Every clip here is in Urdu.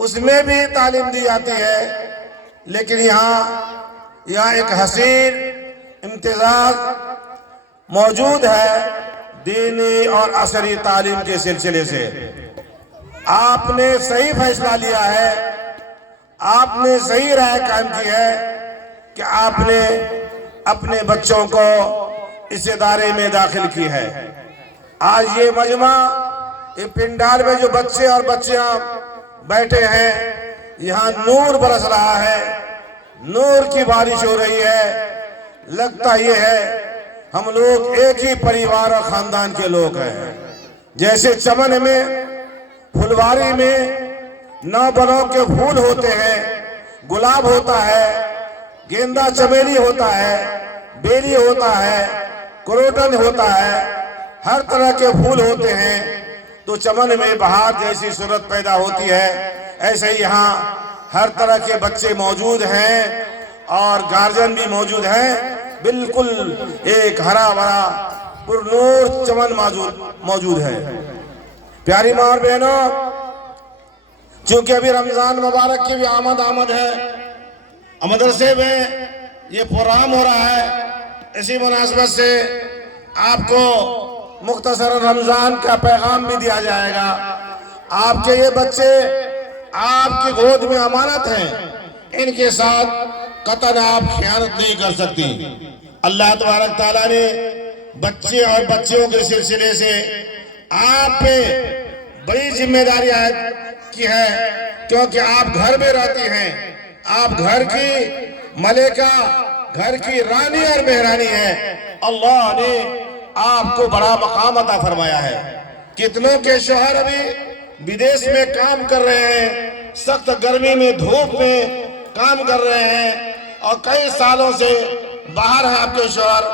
اس میں بھی تعلیم دی جاتی ہے، لیکن یہاں ایک حسین امتزاج موجود ہے دینی اور عصری تعلیم کے سلسلے سے۔ آپ نے صحیح فیصلہ لیا ہے، آپ نے صحیح رائے قائم کی ہے کہ آپ نے اپنے بچوں کو اس ادارے میں داخل کی ہے۔ آج یہ مجمع، یہ پنڈال میں جو بچے اور بچیاں بیٹھے ہیں، یہاں نور برس رہا ہے، نور کی بارش ہو رہی ہے۔ لگتا یہ ہے ہم لوگ ایک ہی پریوار اور خاندان کے لوگ ہیں۔ جیسے چمن میں، پھلواری میں 9 بنوں کے پھول ہوتے ہیں، گلاب ہوتا ہے، گیندا چمیلی ہوتا ہے، بیلی ہوتا ہے، کروٹن ہوتا ہے، ہر طرح کے پھول ہوتے ہیں، تو چمن میں بہار جیسی صورت پیدا ہوتی ہے۔ ایسے ہی یہاں ہر طرح کے بچے موجود ہیں اور گارجن بھی موجود ہیں، بالکل ایک ہرا بھرا پر نور چمن موجود ہے۔ پیاری ماں اور بہنوں، چونکہ ابھی رمضان مبارک کی بھی آمد ہے، مدرسے میں یہ پروگرام ہو رہا ہے، اسی مناسبت سے آپ کو مختصر رمضان کا پیغام بھی دیا جائے گا۔ آپ کے یہ بچے آپ کی گود میں امانت ہیں، ان کے ساتھ قطعاً آپ خیانت نہیں کر سکتی۔ اللہ تبارک تعالیٰ نے بچے اور بچیوں کے سلسلے سے آپ پہ بڑی ذمہ داری عائد کی ہے، کیونکہ آپ گھر میں رہتی ہیں، آپ گھر کی ملکہ، گھر کی رانی اور مہرانی ہیں۔ اللہ نے آپ کو بڑا مقام عطا فرمایا ہے۔ کتنوں کے شوہر ابھی بدیش میں کام کر رہے ہیں، سخت گرمی میں، دھوپ میں کام کر رہے ہیں، اور کئی سالوں سے باہر ہیں آپ کے شوہر۔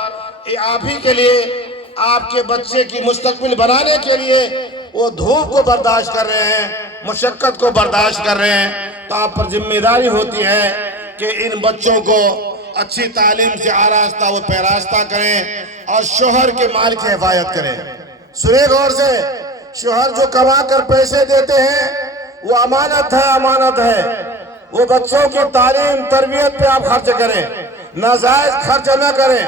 یہ آپ ہی کے لیے، آپ کے بچے کی مستقبل بنانے کے لیے وہ دھوپ کو برداشت کر رہے ہیں، مشقت کو برداشت کر رہے ہیں، تو آپ پر ذمہ داری ہوتی ہے کہ ان بچوں کو اچھی تعلیم سے آراستہ و پیراستہ کریں اور شوہر کے مال کی حفاظت کریں۔ سنیں غور سے، شوہر جو کما کر پیسے دیتے ہیں وہ امانت ہے۔ وہ بچوں کی تعلیم تربیت پہ آپ خرچ کریں، ناجائز خرچ نہ کریں،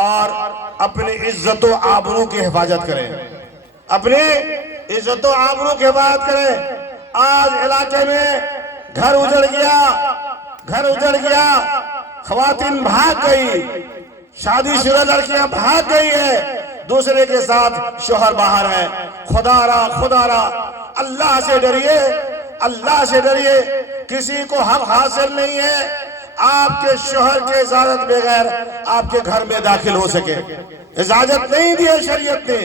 اور اپنی عزت و آبرو کی حفاظت کریں، اپنی عزت و آبرو کی حفاظت کریں۔ آج علاقے میں گھر اجڑ گیا، خواتین بھاگ گئی، شادی شدہ لڑکیاں بھاگ گئی ہے، دوسرے کے ساتھ شوہر باہر ہے۔ خدا را اللہ سے ڈریے، کسی کو حق حاصل نہیں ہے آپ کے شوہر کے اجازت بغیر آپ کے گھر میں داخل ہو سکے۔ اجازت نہیں دی ہے شریعت نے،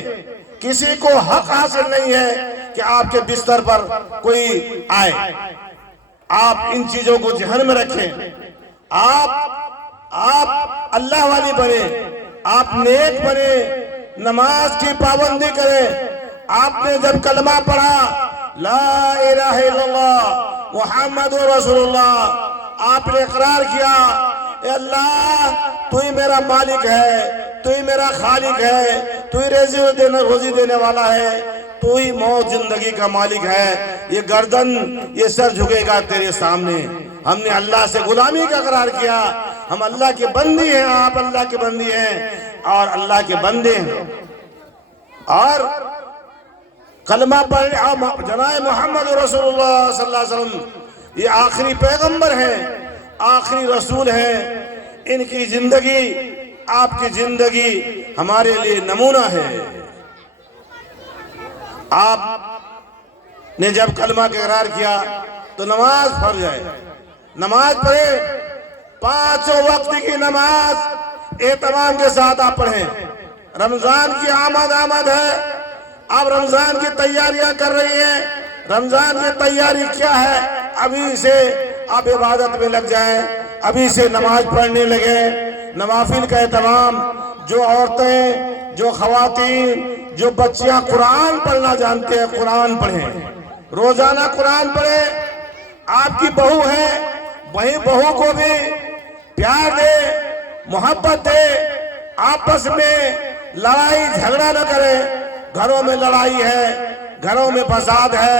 کسی کو حق حاصل نہیں ہے کہ آپ کے بستر پر کوئی آئے۔ آپ ان چیزوں کو ذہن میں رکھیں، آپ اللہ والی بنے، آپ نیک بنے، نماز کی پابندی کریں۔ آپ نے جب کلمہ پڑھا لا الہ الا اللہ محمد رسول اللہ، آپ نے اقرار کیا اے اللہ تو ہی میرا مالک ہے، تو ہی میرا خالق ہے، تو ہی روزی دینے والا ہے، تو ہی موت زندگی کا مالک ہے۔ یہ گردن، یہ سر جھکے گا تیرے سامنے۔ ہم نے اللہ سے غلامی کا اقرار کیا، ہم اللہ کے بندی ہیں، آپ اللہ کے بندی ہیں اور اللہ کے بندے ہیں، اور کلمہ پڑھ جناب محمد رسول اللہ صلی اللہ علیہ وسلم یہ آخری پیغمبر ہیں، آخری رسول ہیں، ان کی زندگی، آپ کی زندگی ہمارے لیے نمونہ ہے۔ آپ نے جب کلمہ کا اقرار کیا تو نماز پڑھ جائے، نماز پڑھے، 5 وقت کی نماز اہتمام کے ساتھ آپ پڑھیں۔ رمضان کی آمد ہے، آپ رمضان کی تیاریاں کر رہی ہیں۔ رمضان کی تیاری کیا ہے؟ ابھی سے آپ عبادت میں لگ جائیں، ابھی سے نماز پڑھنے لگے، نوافل کا اہتمام۔ جو عورتیں، جو خواتین، جو بچیاں قرآن پڑھنا جانتے ہیں قرآن پڑھیں، روزانہ قرآن پڑھیں۔ آپ کی بہو ہے، وہی بہو کو بھی پیار دے، محبت دے، آپس میں لڑائی جھگڑا نہ کرے۔ گھروں میں لڑائی ہے، گھروں میں فساد ہے،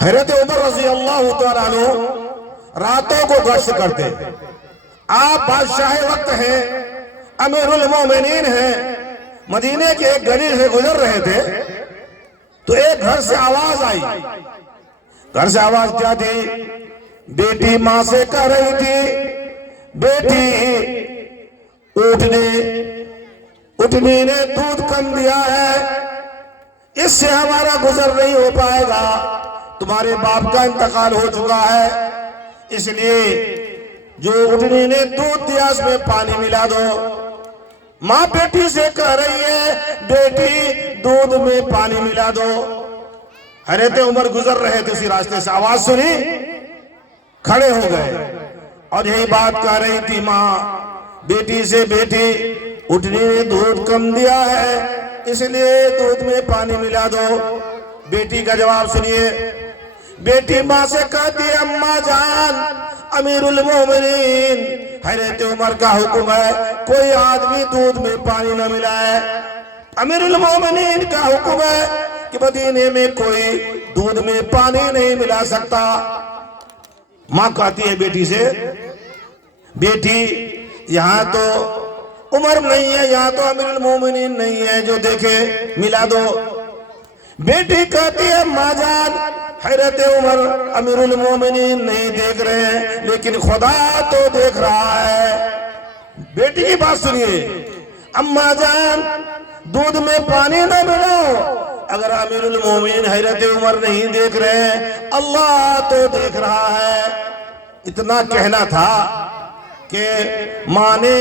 حضرت عمر رضی اللہ تعالیٰ عنہ راتوں کو گشت کرتے. آپ بادشاہ وقت ہیں، امیر المومنین ہیں. مدینے کے ایک گلی سے گزر رہے تھے تو ایک گھر سے آواز آئی. گھر سے آواز کیا تھی؟ بیٹی ماں سے کہہ رہی تھی، بیٹی اٹھنی نے دودھ کم دیا ہے، اس سے ہمارا گزر نہیں ہو پائے گا. تمہارے باپ کا انتقال ہو چکا ہے، اس لیے جو اٹھنی نے دودھ دیا اس میں پانی ملا دو. ماں بیٹی سے کہہ رہی ہے، بیٹی دودھ میں پانی ملا دو. حضرت عمر گزر رہے تھے، اسی راستے سے آواز سنی، کھڑے ہو گئے اور یہی بات کہہ رہی تھی ماں بیٹی سے، بیٹی اٹھنی نے دودھ کم دیا ہے اس لیے دودھ میں پانی ملا دو. بیٹی کا جواب سنیے. بیٹی ماں سے کہتی ہے، اماں جان امیر المومنین حضرت عمر کا حکم ہے کوئی آدمی دودھ میں پانی نہ ملائے. امیر المومنین کا حکم ہے کہ مدینے میں کوئی دودھ میں پانی نہیں ملا سکتا. ماں کہتی ہے بیٹی سے، بیٹی یہاں تو عمر نہیں ہے، یہاں تو امیر المومنین نہیں ہے جو دیکھے ملا دو. بیٹی کہتی ہے، ماں جان حضرت عمر امیر المومنین نہیں دیکھ رہے ہیں لیکن خدا تو دیکھ رہا ہے. بیٹی کی بات سنیے. اماں جان دودھ میں پانی نہ ملاؤ، اگر امیر المومنین حضرت عمر نہیں دیکھ رہے ہیں اللہ تو دیکھ رہا ہے. اتنا کہنا تھا کہ ماں نے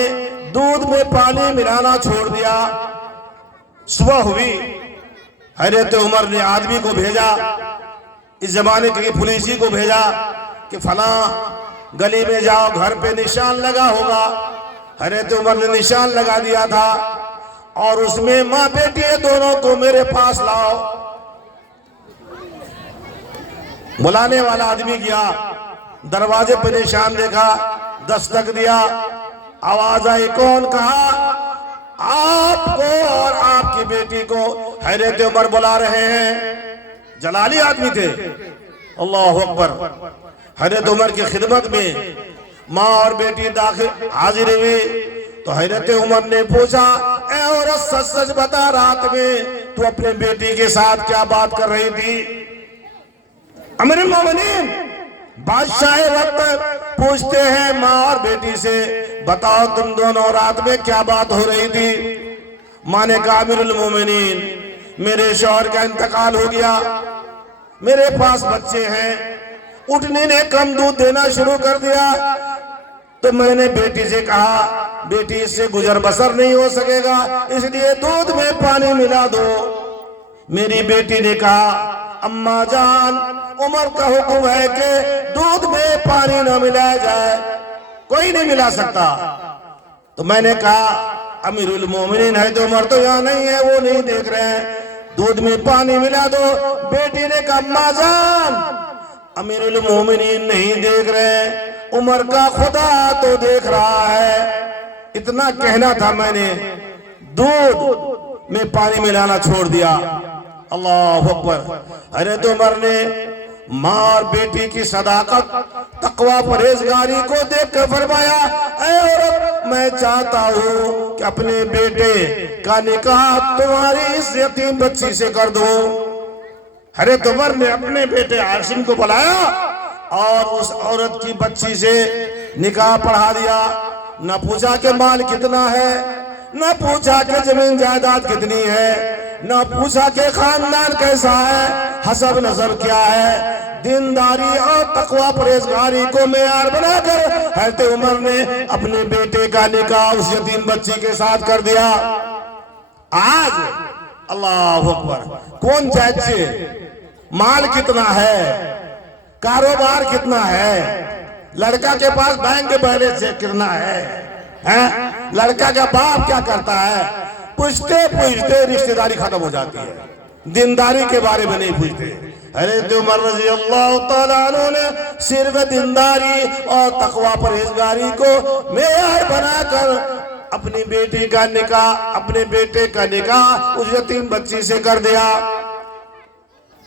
دودھ میں پانی ملانا چھوڑ دیا. صبح ہوئی، حضرت عمر نے آدمی کو بھیجا، اس زمانے کے پولیسی کو بھیجا کہ فلاں گلی میں جاؤ، گھر پہ نشان لگا ہوگا. حضرت عمر نے نشان لگا دیا تھا اور اس میں ماں بیٹی دونوں کو میرے پاس لاؤ. بلانے والا آدمی گیا، دروازے پہ نشان دیکھا، دستک دیا، آواز آئی، کون؟ کہا آپ کو اور آپ کی بیٹی کو حضرت عمر بلا رہے ہیں. جلالی آدمی تھے. اللہ اکبر. حضرت عمر کی خدمت میں ماں اور بیٹی داخل حاضر ہوئی تو حضرت عمر نے پوچھا، اے عورت سچ سچ بتا، رات میں تو اپنے بیٹی کے ساتھ کیا بات کر رہی تھی؟ امیر المومنین بادشاہ وقت پوچھتے ہیں ماں اور بیٹی سے، بتاؤ تم دونوں رات میں کیا بات ہو رہی تھی؟ ماں نے کہا، امیر المومنین میرے شوہر کا انتقال ہو گیا، میرے پاس بچے ہیں، اٹھنی نے کم دودھ دینا شروع کر دیا تو میں نے بیٹی سے کہا بیٹی اس سے گزر بسر نہیں ہو سکے گا اس لیے دودھ میں پانی ملا دو. میری بیٹی نے کہا، اماں جان عمر کا حکم ہے کہ دودھ میں پانی نہ ملایا جائے، کوئی نہیں ملا سکتا. تو میں نے کہا امیر المومنین ہے تو عمر تو یہاں نہیں ہے، وہ نہیں دیکھ رہے ہیں، دودھ میں پانی ملا دو. بیٹی نے کہا، اماں جان امیر المومنین نہیں دیکھ رہے ہیں، عمر کا خدا تو دیکھ رہا ہے. اتنا کہنا تھا، میں نے دودھ میں پانی ملانا چھوڑ دیا. اللہ اکبر. حضرت عمر نے ماں اور بیٹی کی صداقت، تقوی، پرہیزگاری کو دیکھ کر فرمایا، اے عورت میں چاہتا ہوں کہ اپنے بیٹے کا نکاح تمہاری اس یتیم بچی سے کر دوں. حضرت عمر نے اپنے بیٹے عاصم کو بلایا اور اس عورت کی بچی سے نکاح پڑھا دیا. نہ پوچھا کہ مال کتنا ہے، نہ پوچھا کہ زمین جائیداد کتنی ہے، نہ پوچھا کہ خاندان کیسا ہے، حسب نسب کیا ہے. دینداری اور تقوی پرہیزگاری کو معیار بنا کر حضرت عمر نے اپنے بیٹے کا نکاح اس یتیم بچی کے ساتھ کر دیا. آج اللہ اکبر کون چاہیے؟ مال کتنا ہے، کاروبار کتنا ہے، لڑکا کے پاس بینک کے بیلنس کتنا ہے، لڑکا کا باپ کیا کرتا ہے، پوچھتے پوچھتے رشتہ داری ختم ہو جاتی ہے، دینداری کے بارے میں نہیں پوچھتے. حضرت عمر رضی اللہ تعالیٰ عنہ نے صرف دینداری اور تقوی پرہیزگاری کو معیار بنا کر اپنی بیٹی کا نکاح، اپنے بیٹے کا نکاح اس یتیم بچی سے کر دیا.